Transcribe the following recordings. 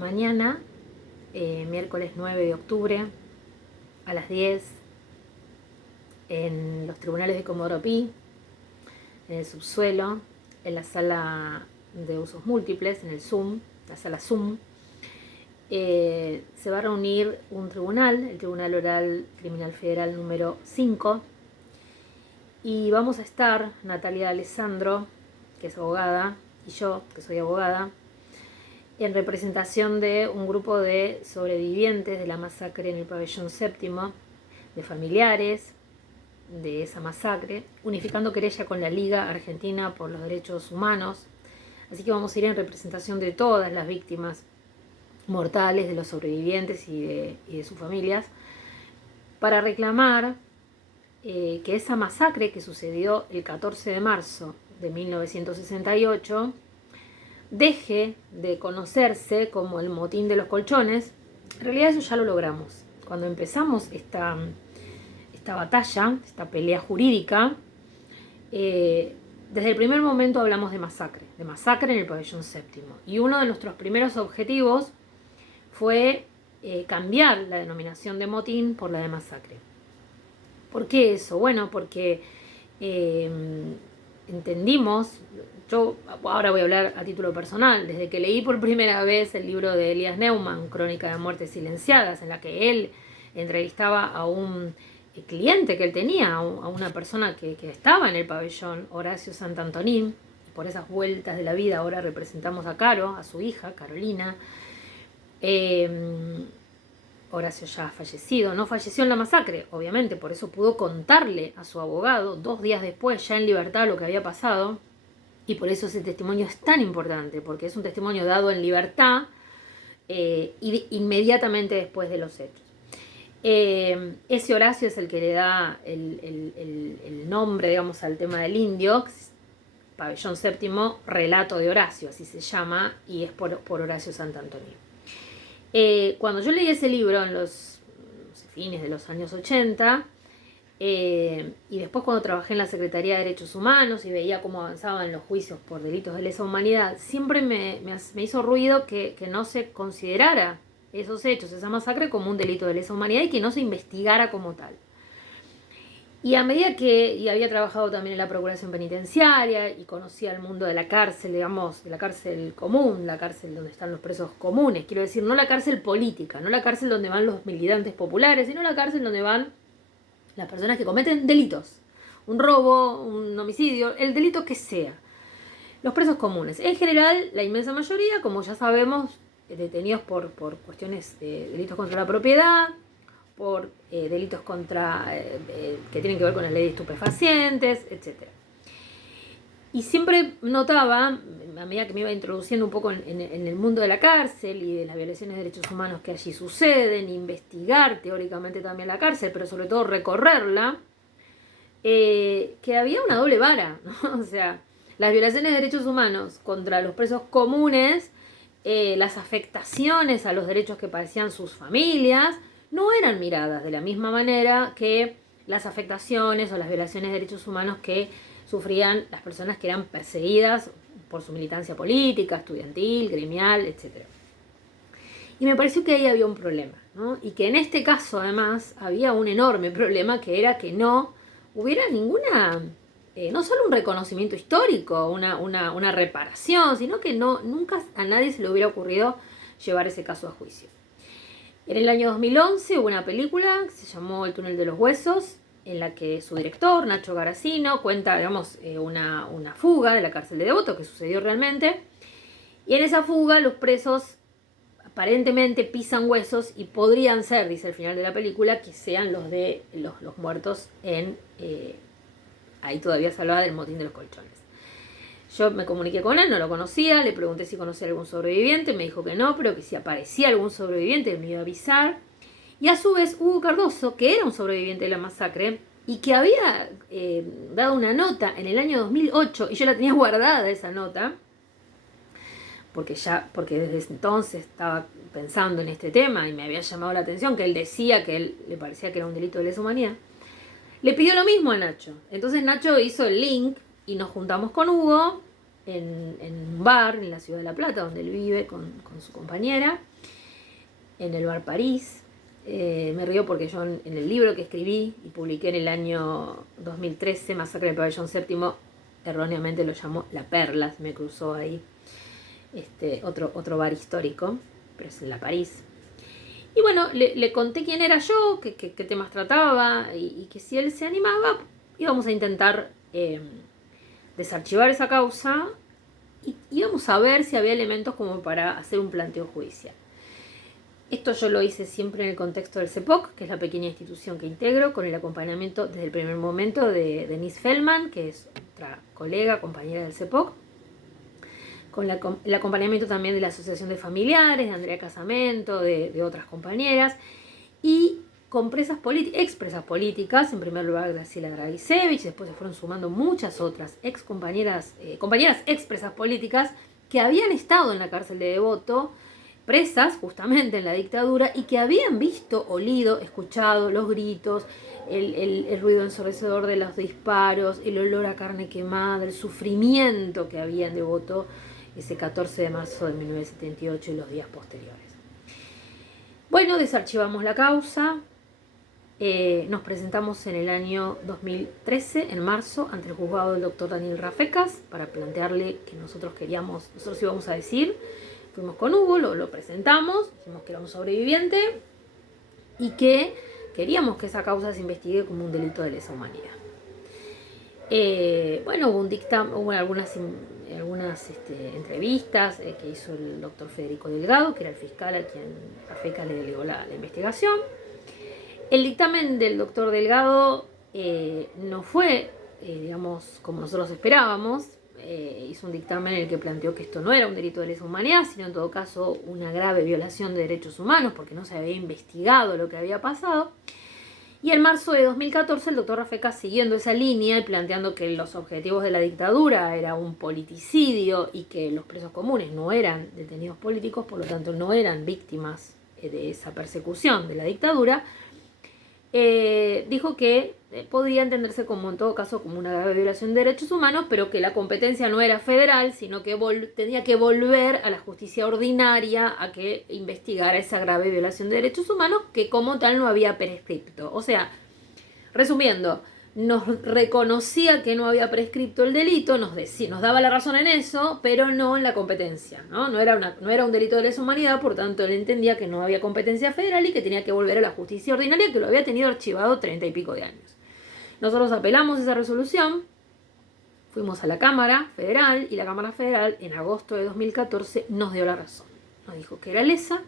mañana, miércoles 9 de octubre, a las 10, en los tribunales de Comodoro Pi, en el subsuelo, en la sala de usos múltiples, en el Zoom, la sala Zoom, se va a reunir un tribunal, el Tribunal Oral Criminal Federal número 5, y vamos a estar Natalia Alessandro, que es abogada, y yo, que soy abogada, en representación de un grupo de sobrevivientes de la masacre en el pabellón séptimo, de familiares de esa masacre, unificando querella con la Liga Argentina por los Derechos Humanos. Así que vamos a ir en representación de todas las víctimas mortales, de los sobrevivientes y de sus familias, para reclamar que esa masacre que sucedió el 14 de marzo de 1968 deje de conocerse como el motín de los colchones. En realidad eso ya lo logramos. Cuando empezamos esta batalla, esta pelea jurídica, desde el primer momento hablamos de masacre en el pabellón séptimo. Y uno de nuestros primeros objetivos fue cambiar la denominación de motín por la de masacre. ¿Por qué eso? Bueno, porque entendimos, yo ahora voy a hablar a título personal, desde que leí por primera vez el libro de Elias Neumann, Crónica de Muertes Silenciadas, en la que él entrevistaba a un cliente que él tenía, a una persona que estaba en el pabellón, Horacio Santantonín. Por esas vueltas de la vida ahora representamos a Caro, a su hija, Carolina. Horacio ya fallecido, no falleció en la masacre, obviamente, por eso pudo contarle a su abogado 2 días después, ya en libertad, lo que había pasado, y por eso ese testimonio es tan importante, porque es un testimonio dado en libertad y inmediatamente después de los hechos. Ese Horacio es el que le da el nombre, digamos, al tema del indio, pabellón séptimo, relato de Horacio, así se llama, y es por Horacio Santantonio. Cuando yo leí ese libro en los fines de los años 80, y después cuando trabajé en la Secretaría de Derechos Humanos y veía cómo avanzaban los juicios por delitos de lesa humanidad, siempre me hizo ruido que no se considerara esos hechos, esa masacre, como un delito de lesa humanidad y que no se investigara como tal. Y a medida y había trabajado también en la Procuración Penitenciaria y conocía el mundo de la cárcel, digamos, de la cárcel común, la cárcel donde están los presos comunes, quiero decir, no la cárcel política, no la cárcel donde van los militantes populares, sino la cárcel donde van las personas que cometen delitos, un robo, un homicidio, el delito que sea. Los presos comunes, en general, la inmensa mayoría, como ya sabemos, detenidos por cuestiones de delitos contra la propiedad, por delitos que tienen que ver con la ley de estupefacientes, etc. Y siempre notaba, a medida que me iba introduciendo un poco en el mundo de la cárcel y de las violaciones de derechos humanos que allí suceden, investigar teóricamente también la cárcel, pero sobre todo recorrerla, que había una doble vara, ¿no? O sea, las violaciones de derechos humanos contra los presos comunes, las afectaciones a los derechos que padecían sus familias, no eran miradas de la misma manera que las afectaciones o las violaciones de derechos humanos que sufrían las personas que eran perseguidas por su militancia política, estudiantil, gremial, etc. Y me pareció que ahí había un problema, ¿no? Y que en este caso, además, había un enorme problema, que era que no hubiera ninguna, no solo un reconocimiento histórico, una reparación, sino que nunca a nadie se le hubiera ocurrido llevar ese caso a juicio. En el año 2011 hubo una película que se llamó El túnel de los huesos, en la que su director, Nacho Garacino, cuenta, digamos, una fuga de la cárcel de Devoto que sucedió realmente. Y en esa fuga los presos aparentemente pisan huesos y podrían ser, dice el final de la película, que sean los de los muertos ahí todavía se hablaba del motín de los colchones. Yo me comuniqué con él, no lo conocía, le pregunté si conocía algún sobreviviente, me dijo que no, pero que si aparecía algún sobreviviente me iba a avisar. Y a su vez Hugo Cardoso, que era un sobreviviente de la masacre y que había dado una nota en el año 2008, y yo la tenía guardada esa nota, porque desde entonces estaba pensando en este tema y me había llamado la atención que él decía que él le parecía que era un delito de lesa humanidad, le pidió lo mismo a Nacho. Entonces Nacho hizo el link y nos juntamos con Hugo en un bar en la ciudad de La Plata, donde él vive con su compañera, en el bar París. Me río porque yo en el libro que escribí y publiqué en el año 2013, Masacre del Pabellón Séptimo, erróneamente lo llamó La Perla, me cruzó ahí otro bar histórico, pero es en la París. Y bueno, le conté quién era yo, qué temas trataba y que si él se animaba íbamos a intentar desarchivar esa causa y íbamos a ver si había elementos como para hacer un planteo judicial. Esto yo lo hice siempre en el contexto del CEPOC, que es la pequeña institución que integro, con el acompañamiento desde el primer momento de Denise Feldman, que es otra colega, compañera del CEPOC, con el acompañamiento también de la Asociación de Familiares, de Andrea Casamento, de otras compañeras, y con expresas políticas, en primer lugar Graciela Dragisevich, después se fueron sumando muchas otras compañeras expresas políticas que habían estado en la cárcel de Devoto, presas justamente en la dictadura y que habían visto, olido, escuchado los gritos, el ruido ensordecedor de los disparos, el olor a carne quemada, el sufrimiento que había en Devoto ese 14 de marzo de 1978 y los días posteriores. Bueno, desarchivamos la causa, nos presentamos en el año 2013, en marzo, ante el juzgado del doctor Daniel Rafecas para plantearle que nosotros íbamos a decir. Fuimos con Hugo, lo presentamos, dijimos que era un sobreviviente y que queríamos que esa causa se investigue como un delito de lesa humanidad. Bueno, hubo algunas entrevistas que hizo el doctor Federico Delgado, que era el fiscal a quien Rafecas le delegó la investigación. El dictamen del doctor Delgado no fue, digamos, como nosotros esperábamos. Hizo un dictamen en el que planteó que esto no era un delito de lesa humanidad, sino en todo caso una grave violación de derechos humanos, porque no se había investigado lo que había pasado. Y en marzo de 2014 el doctor Rafecas, siguiendo esa línea y planteando que los objetivos de la dictadura era un politicidio y que los presos comunes no eran detenidos políticos, por lo tanto no eran víctimas de esa persecución de la dictadura, dijo que podría entenderse como en todo caso como una grave violación de derechos humanos, pero que la competencia no era federal, sino que tenía que volver a la justicia ordinaria a que investigara esa grave violación de derechos humanos que como tal no había prescripto. O sea, resumiendo, nos reconocía que no había prescripto el delito, nos daba la razón en eso, pero no en la competencia, ¿no? No era un delito de lesa humanidad, por tanto él entendía que no había competencia federal y que tenía que volver a la justicia ordinaria, que lo había tenido archivado 30 y pico de años. Nosotros apelamos esa resolución, fuimos a la Cámara Federal y la Cámara Federal en agosto de 2014 nos dio la razón. Nos dijo que era lesa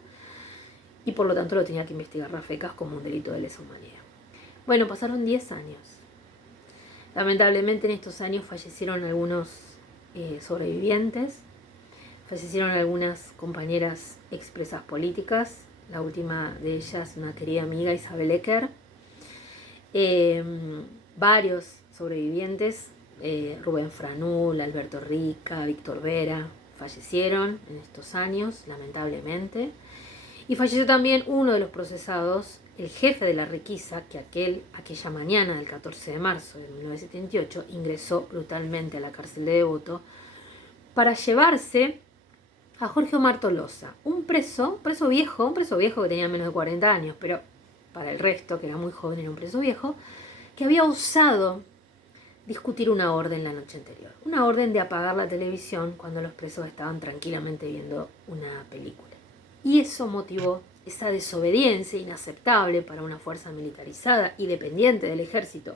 y por lo tanto lo tenía que investigar Rafecas como un delito de lesa humanidad. Bueno, pasaron 10 años. Lamentablemente en estos años fallecieron algunos sobrevivientes, fallecieron algunas compañeras expresas políticas, la última de ellas una querida amiga, Isabel Ecker, varios sobrevivientes, Rubén Franul, Alberto Rica, Víctor Vera, fallecieron en estos años, lamentablemente, y falleció también uno de los procesados, el jefe de la requisa, que aquella mañana del 14 de marzo de 1978 ingresó brutalmente a la cárcel de Devoto para llevarse a Jorge Omar Tolosa, un preso viejo que tenía menos de 40 años, pero para el resto, que era muy joven, era un preso viejo, que había osado discutir una orden la noche anterior, una orden de apagar la televisión cuando los presos estaban tranquilamente viendo una película. Y eso motivó esa desobediencia inaceptable para una fuerza militarizada y dependiente del ejército,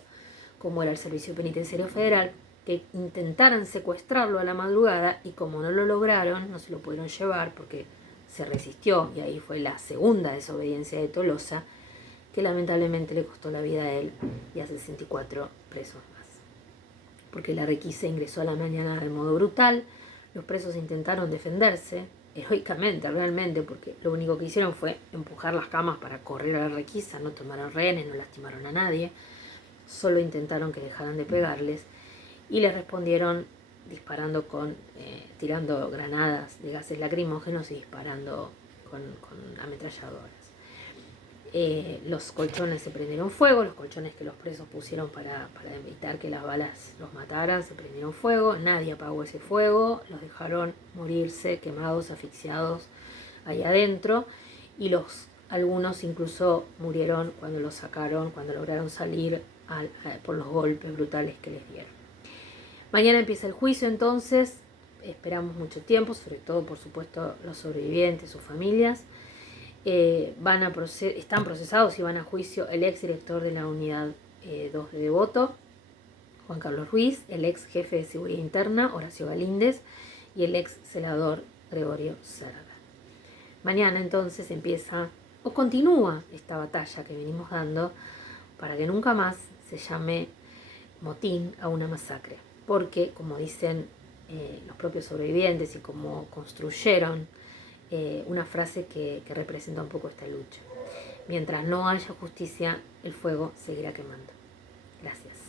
como era el Servicio Penitenciario Federal, que intentaran secuestrarlo a la madrugada y como no lo lograron, no se lo pudieron llevar porque se resistió, y ahí fue la segunda desobediencia de Tolosa, que lamentablemente le costó la vida a él y a 64 presos más. Porque la requisa ingresó a la mañana de modo brutal, los presos intentaron defenderse, heroicamente realmente, porque lo único que hicieron fue empujar las camas para correr a la requisa, no tomaron rehenes, no lastimaron a nadie, solo intentaron que dejaran de pegarles y les respondieron disparando tirando granadas de gases lacrimógenos y disparando con ametralladoras. Los colchones se prendieron fuego, los colchones que los presos pusieron para evitar que las balas los mataran se prendieron fuego, nadie apagó ese fuego, los dejaron morirse quemados, asfixiados ahí adentro y algunos incluso murieron cuando los sacaron, cuando lograron salir por los golpes brutales que les dieron. Mañana empieza el juicio, entonces esperamos mucho tiempo, sobre todo por supuesto los sobrevivientes, sus familias. Están procesados y van a juicio el ex director de la unidad 2 de Devoto, Juan Carlos Ruiz, el ex jefe de seguridad interna, Horacio Galíndez, y el ex celador Gregorio Cerda. Mañana entonces empieza o continúa esta batalla que venimos dando para que nunca más se llame motín a una masacre, porque como dicen los propios sobrevivientes y como construyeron una frase que representa un poco esta lucha: mientras no haya justicia, el fuego seguirá quemando. Gracias.